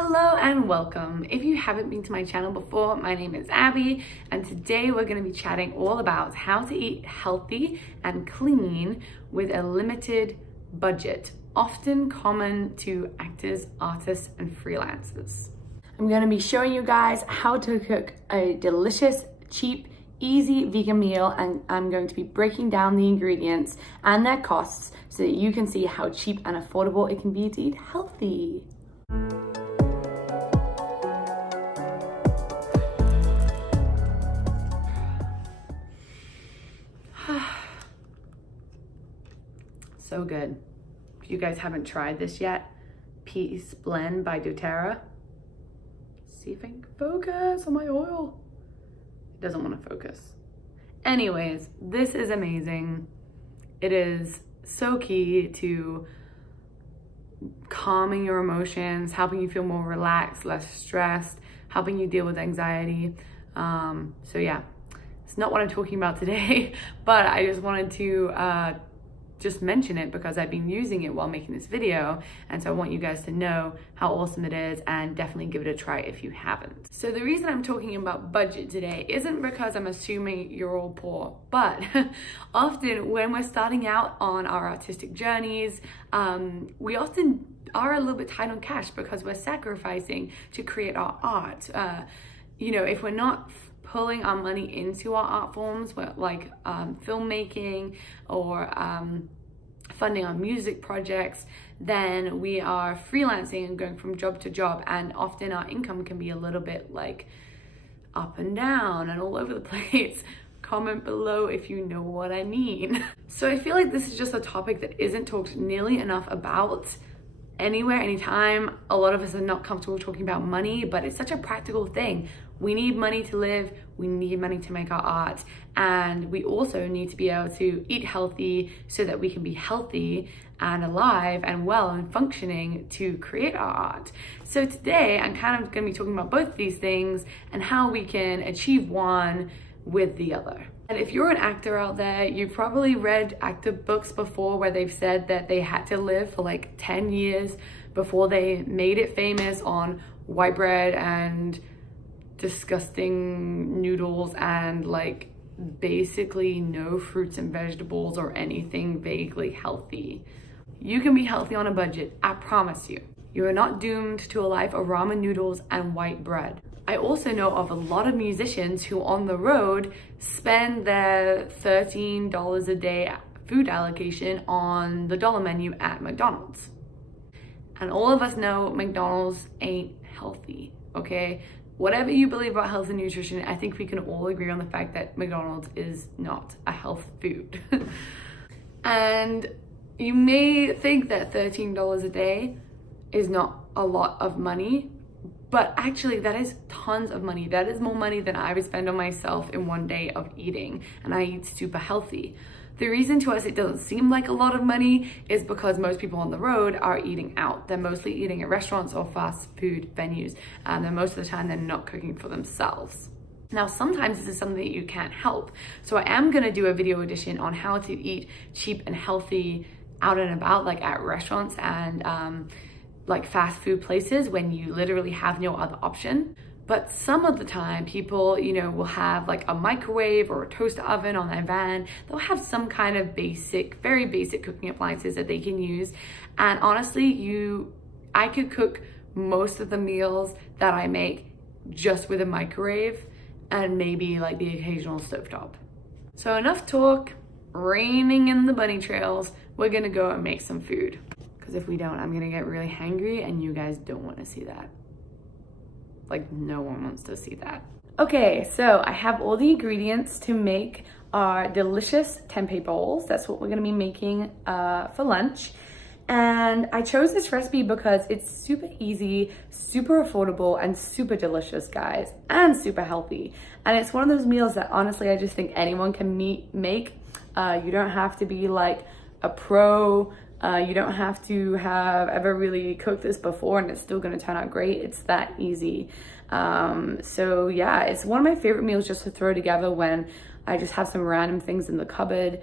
Hello and welcome. If you haven't been to my channel before, my name is Abby, and today we're going to be chatting all about how to eat healthy and clean with a limited budget, often common to actors, artists, and freelancers. I'm going to be showing you guys how to cook a delicious, cheap, easy vegan meal, and I'm going to be breaking down the ingredients and their costs so that you can see how cheap and affordable it can be to eat healthy. So good. If you guys haven't tried this yet, Peace Blend by doTERRA. See if I can focus on my oil. It doesn't want to focus. Anyways, this is amazing. It is so key to calming your emotions, helping you feel more relaxed, less stressed, helping you deal with anxiety. So yeah, it's not what I'm talking about today, but I just wanted to just mention it because I've been using it while making this video, and so I want you guys to know how awesome it is and definitely give it a try if you haven't. So the reason I'm talking about budget today isn't because I'm assuming you're all poor, but often when we're starting out on our artistic journeys, we often are a little bit tight on cash because we're sacrificing to create our art. You know, if we're not pulling our money into our art forms, like filmmaking or funding our music projects, then we are freelancing and going from job to job, and often our income can be a little bit like up and down and all over the place. Comment below if you know what I mean. So I feel like this is just a topic that isn't talked nearly enough about anywhere, anytime. A lot of us are not comfortable talking about money, but it's such a practical thing. We need money to live, we need money to make our art, and we also need to be able to eat healthy so that we can be healthy and alive and well and functioning to create our art. So today I'm kind of going to be talking about both these things and how we can achieve one with the other. And if you're an actor out there, you've probably read actor books before where they've said that they had to live for like 10 years before they made it famous on white bread and disgusting noodles and like basically no fruits and vegetables or anything vaguely healthy. You can be healthy on a budget, I promise you. You are not doomed to a life of ramen noodles and white bread. I also know of a lot of musicians who on the road spend their $13 a day food allocation on the dollar menu at McDonald's. And all of us know McDonald's ain't healthy, okay? Whatever you believe about health and nutrition, I think we can all agree on the fact that McDonald's is not a health food. And you may think that $13 a day is not a lot of money, but actually that is tons of money. That is more money than I would spend on myself in one day of eating, and I eat super healthy. The reason to us it doesn't seem like a lot of money is because most people on the road are eating out. They're mostly eating at restaurants or fast food venues, and most of the time they're not cooking for themselves. Now, sometimes this is something that you can't help. So I am gonna do a video edition on how to eat cheap and healthy out and about, like at restaurants and like fast food places when you literally have no other option. But some of the time people, you know, will have like a microwave or a toaster oven on their van. They'll have some kind of basic, very basic cooking appliances that they can use. And honestly, I could cook most of the meals that I make just with a microwave and maybe like the occasional stovetop. So enough talk, raining in the bunny trails. We're gonna go and make some food. Because if we don't, I'm gonna get really hangry, and you guys don't want to see that. Like, no one wants to see that. Okay, so I have all the ingredients to make our delicious tempeh bowls. That's what we're gonna be making for lunch. And I chose this recipe because it's super easy, super affordable, and super delicious, guys, and super healthy. And it's one of those meals that honestly I just think anyone can make. You don't have to be like a pro. You don't have to have ever really cooked this before and it's still gonna turn out great. It's that easy. So yeah, it's one of my favorite meals just to throw together when I just have some random things in the cupboard.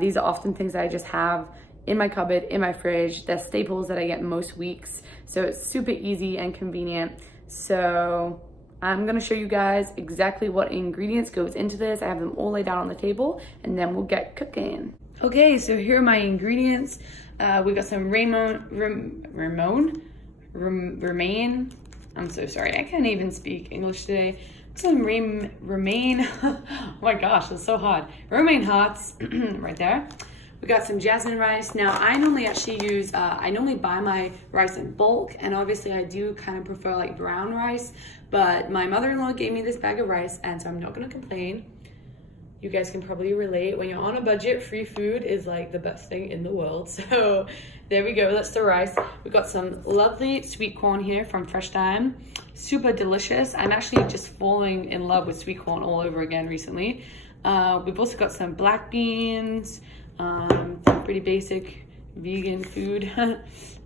These are often things that I just have in my cupboard, in my fridge. They're staples that I get most weeks, so it's super easy and convenient. So I'm gonna show you guys exactly what ingredients goes into this. I have them all laid out on the table, and then we'll get cooking. Okay, so here are my ingredients. We got some romaine. I'm so sorry, I can't even speak English today. Some romaine, oh my gosh, it's so hard. Romaine hearts, right there. We got some jasmine rice. Now I normally actually use, I normally buy my rice in bulk, and obviously I do kind of prefer like brown rice, but my mother-in-law gave me this bag of rice, and so I'm not gonna complain. You guys can probably relate. When you're on a budget, free food is like the best thing in the world. So there we go, that's the rice. We got some lovely sweet corn here from Fresh Thyme. Super delicious. I'm actually just falling in love with sweet corn all over again recently. We've also got some black beans, pretty basic vegan food.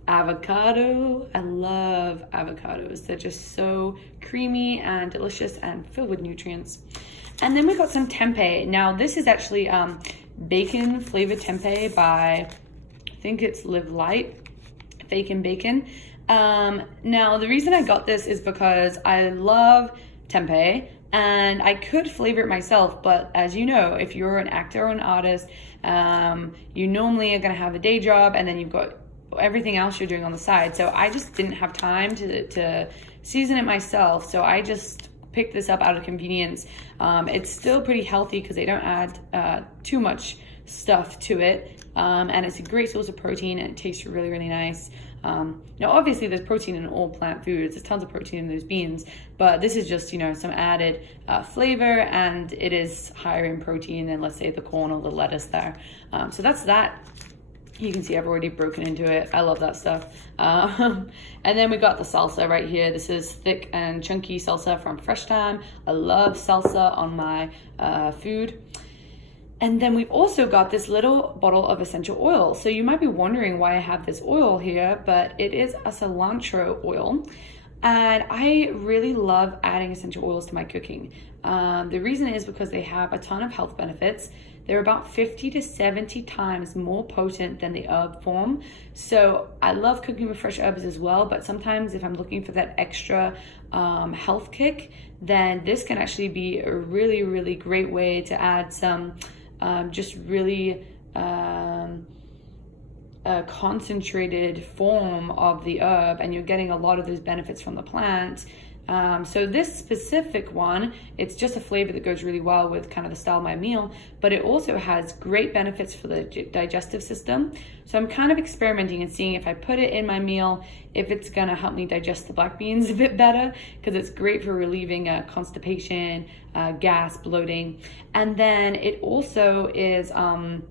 Avocado. I love avocados. They're just so creamy and delicious and filled with nutrients. And then we got some tempeh. Now this is actually bacon flavored tempeh by, I think it's Live Light, bacon. Now the reason I got this is because I love tempeh, and I could flavor it myself, but as you know, if you're an actor or an artist, you normally are gonna have a day job, and then you've got everything else you're doing on the side. So I just didn't have time to season it myself, so I just picked this up out of convenience. It's still pretty healthy because they don't add too much stuff to it, and it's a great source of protein, and it tastes really, really nice. Now obviously there's protein in all plant foods, there's tons of protein in those beans, but this is just, you know, some added flavor, and it is higher in protein than, let's say, the corn or the lettuce there. So that's that. You can see I've already broken into it. I love that stuff. And then we got the salsa right here. This is thick and chunky salsa from Fresh Thyme. I love salsa on my food. And then we've also got this little bottle of essential oil. So you might be wondering why I have this oil here, but it is a cilantro oil. And I really love adding essential oils to my cooking. The reason is because they have a ton of health benefits. They're about 50 to 70 times more potent than the herb form. So I love cooking with fresh herbs as well, but sometimes if I'm looking for that extra health kick, then this can actually be a really, really great way to add some just really a concentrated form of the herb, and you're getting a lot of those benefits from the plant. So this specific one, it's just a flavor that goes really well with kind of the style of my meal, but it also has great benefits for the digestive system. So I'm kind of experimenting and seeing if I put it in my meal, if it's gonna help me digest the black beans a bit better, because it's great for relieving constipation, gas, bloating. And then it also is a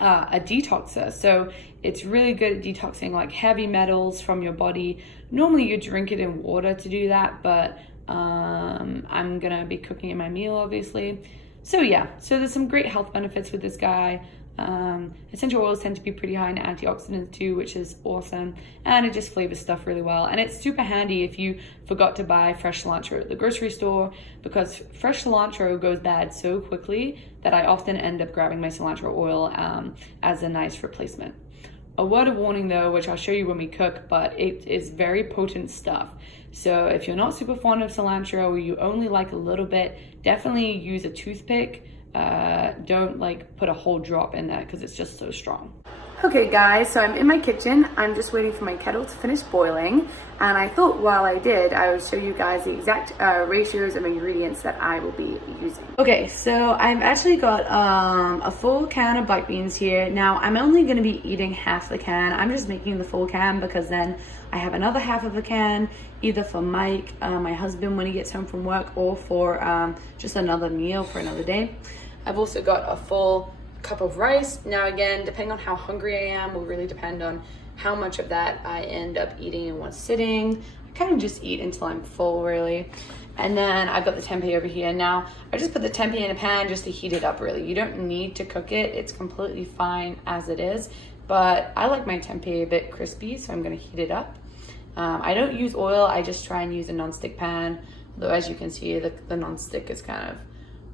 detoxer. So it's really good at detoxing like heavy metals from your body. Normally you drink it in water to do that, but I'm gonna be cooking in my meal, obviously. So yeah, so there's some great health benefits with this guy. Essential oils tend to be pretty high in antioxidants too, which is awesome, and it just flavors stuff really well. And it's super handy if you forgot to buy fresh cilantro at the grocery store, because fresh cilantro goes bad so quickly that I often end up grabbing my cilantro oil as a nice replacement. A word of warning though, which I'll show you when we cook, but it is very potent stuff. So if you're not super fond of cilantro, or you only like a little bit, definitely use a toothpick. Don't like put a whole drop in there because it's just so strong. Okay guys, so I'm in my kitchen. I'm just waiting for my kettle to finish boiling, and I thought while I did, I would show you guys the exact ratios of ingredients that I will be using. Okay, so I've actually got a full can of black beans here. Now I'm only going to be eating half the can. I'm just making the full can because then I have another half of the can either for Mike, my husband, when he gets home from work, or for just another meal for another day. I've also got a full cup of rice. Now again, depending on how hungry I am will really depend on how much of that I end up eating in one sitting. I kind of just eat until I'm full, really. And then I've got the tempeh over here. Now I just put the tempeh in a pan just to heat it up, really. You don't need to cook it. It's completely fine as it is, but I like my tempeh a bit crispy, so I'm gonna heat it up. I don't use oil, I just try and use a non-stick pan, though as you can see, the non-stick is kind of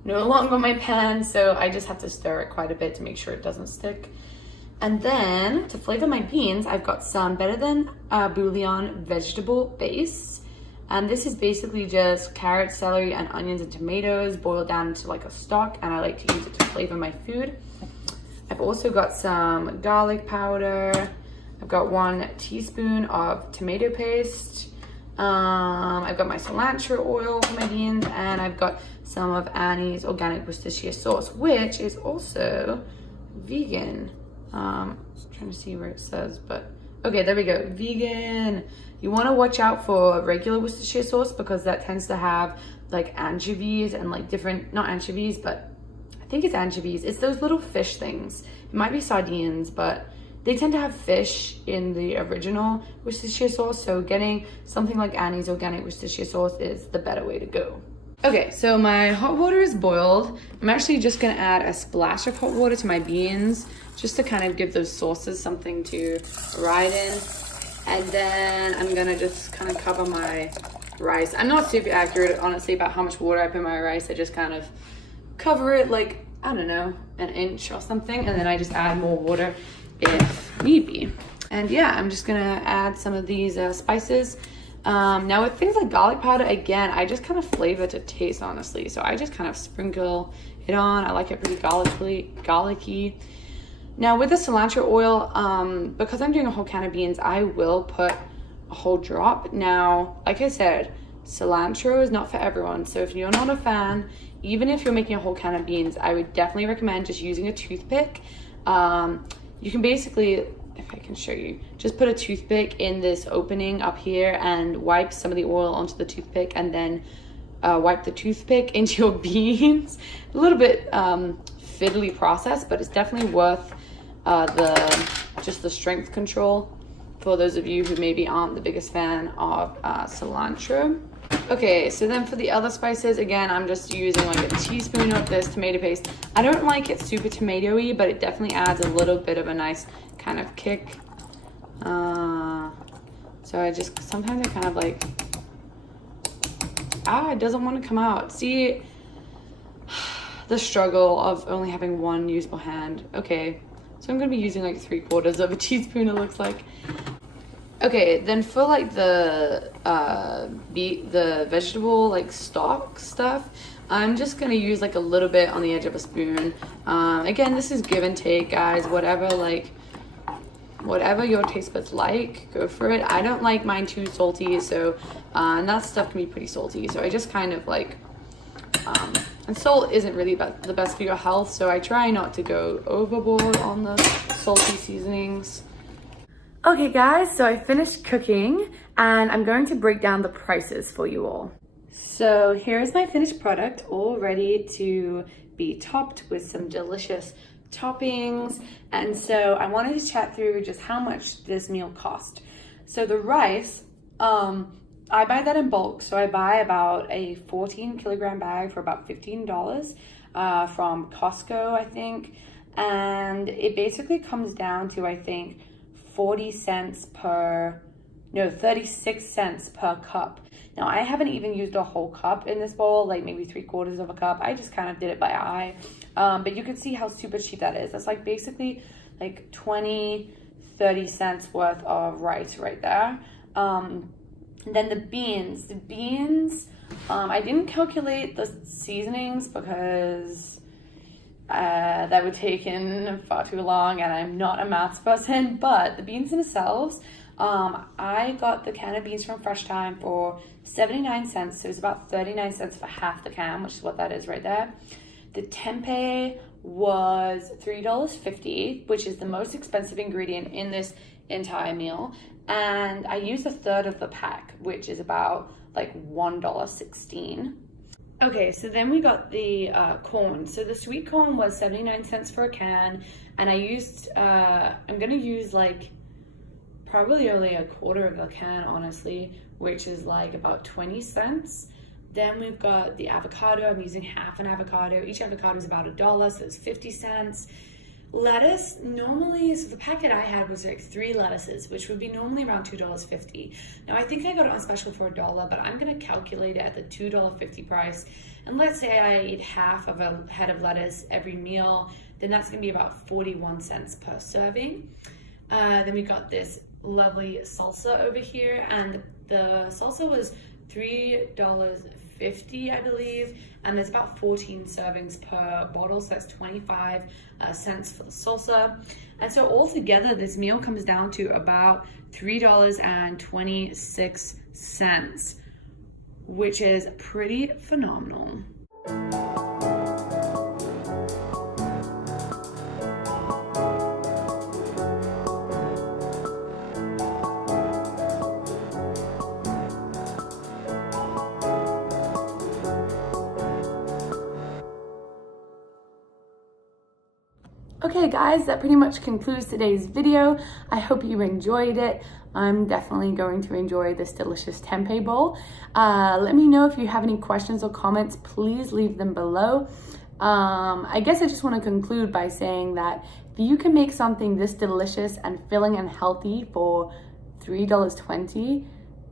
no longer my pan, so I just have to stir it quite a bit to make sure it doesn't stick. And then to flavor my beans, I've got some Better Than Bouillon vegetable base. And this is basically just carrots, celery, and onions and tomatoes boiled down into like a stock, and I like to use it to flavor my food. I've also got some garlic powder. I've got 1 teaspoon of tomato paste. I've got my cilantro oil for my beans, and I've got some of Annie's organic Worcestershire sauce, which is also vegan. I'm trying to see where it says, but okay, there we go, vegan. You want to watch out for regular Worcestershire sauce because that tends to have like anchovies and like different, not anchovies, but I think it's anchovies. It's those little fish things. It might be sardines, but they tend to have fish in the original Worcestershire sauce. So getting something like Annie's organic Worcestershire sauce is the better way to go. Okay, so my hot water is boiled. I'm actually just gonna add a splash of hot water to my beans just to kind of give those sauces something to ride in. And then I'm gonna just kind of cover my rice. I'm not super accurate, honestly, about how much water I put in my rice. I just kind of cover it like, I don't know, an inch or something. And then I just add more water if need be. And yeah, I'm just gonna add some of these spices. Now with things like garlic powder, again, I just kind of flavor to taste, honestly. So I just kind of sprinkle it on. I like it pretty garlicky. Now with the cilantro oil, because I'm doing a whole can of beans, I will put a whole drop. Now, like I said, cilantro is not for everyone. So if you're not a fan, even if you're making a whole can of beans, I would definitely recommend just using a toothpick. You can basically, if I can show you, just put a toothpick in this opening up here and wipe some of the oil onto the toothpick, and then wipe the toothpick into your beans. A little bit fiddly process, but it's definitely worth the strength control for those of you who maybe aren't the biggest fan of cilantro. Okay, so then for the other spices, again, I'm just using like a teaspoon of this tomato paste. I don't like it super tomatoey, but it definitely adds a little bit of a nice kind of kick. So I just, sometimes I kind of like, it doesn't want to come out. See the struggle of only having one usable hand. Okay, so I'm gonna be using like 3/4 of a teaspoon, it looks like. Okay, then for like the vegetable like stock stuff, I'm just gonna use like a little bit on the edge of a spoon. Again, this is give and take, guys. Whatever your taste buds like, go for it. I don't like mine too salty, so and that stuff can be pretty salty. So I just kind of like, and salt isn't really the best for your health, so I try not to go overboard on the salty seasonings. Okay guys, so I finished cooking and I'm going to break down the prices for you all. So here's my finished product, all ready to be topped with some delicious toppings. And so I wanted to chat through just how much this meal cost. So the rice, I buy that in bulk. So I buy about a 14 kilogram bag for about $15 from Costco, I think. And it basically comes down to, I think, 36 cents per cup. Now I haven't even used a whole cup in this bowl, like maybe 3/4 of a cup. I just kind of did it by eye. But you can see how super cheap that is. That's like basically like 20-30 cents worth of rice right there. Then the beans, I didn't calculate the seasonings because that would take in far too long, and I'm not a maths person. But the beans themselves, I got the can of beans from Fresh Time for 79 cents, so it's about 39 cents for half the can, which is what that is right there. The tempeh was $3.50, which is the most expensive ingredient in this entire meal, and I used a third of the pack, which is about like $1.16. Okay, so then we got the corn. So the sweet corn was 79 cents for a can, and I used, I'm gonna use like probably only a quarter of a can, honestly, which is like about 20 cents. Then we've got the avocado. I'm using half an avocado. Each avocado is about $1, so it's 50 cents. Lettuce, normally, so the packet I had was like 3 lettuces, which would be normally around $2.50. Now I think I got it on special for $1, but I'm gonna calculate it at the $2.50 price. And let's say I eat half of a head of lettuce every meal, then that's gonna be about 41 cents per serving. Then we got this lovely salsa over here, and the salsa was $3.50, I believe, and there's about 14 servings per bottle, so that's 25 cents for the salsa. And so altogether, this meal comes down to about $3.26, which is pretty phenomenal. Okay guys, that pretty much concludes today's video. I hope you enjoyed it. I'm definitely going to enjoy this delicious tempeh bowl. Let me know if you have any questions or comments. Please leave them below. I guess I just want to conclude by saying that if you can make something this delicious and filling and healthy for $3.20,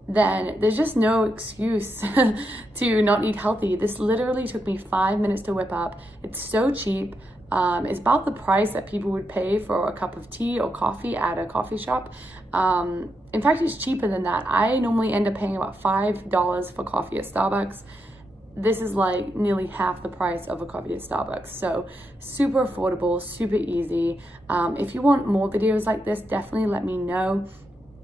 then there's just no excuse to not eat healthy. This literally took me 5 minutes to whip up. It's so cheap. It's about the price that people would pay for a cup of tea or coffee at a coffee shop. In fact, it's cheaper than that. I normally end up paying about $5 for coffee at Starbucks. This is like nearly half the price of a coffee at Starbucks. So super affordable, super easy. If you want more videos like this, definitely let me know.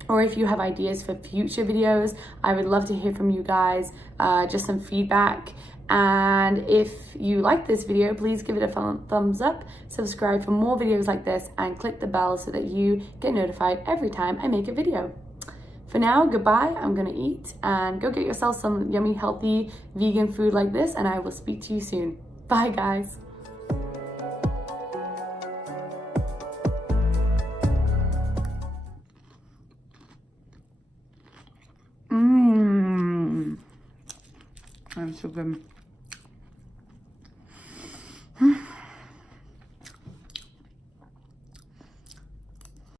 Or if you have ideas for future videos, I would love to hear from you guys, just some feedback. And if you like this video, please give it a thumbs up, subscribe for more videos like this, and click the bell so that you get notified every time I make a video. For now, goodbye. I'm gonna eat, and go get yourself some yummy, healthy, vegan food like this, and I will speak to you soon. Bye, guys. That's so good.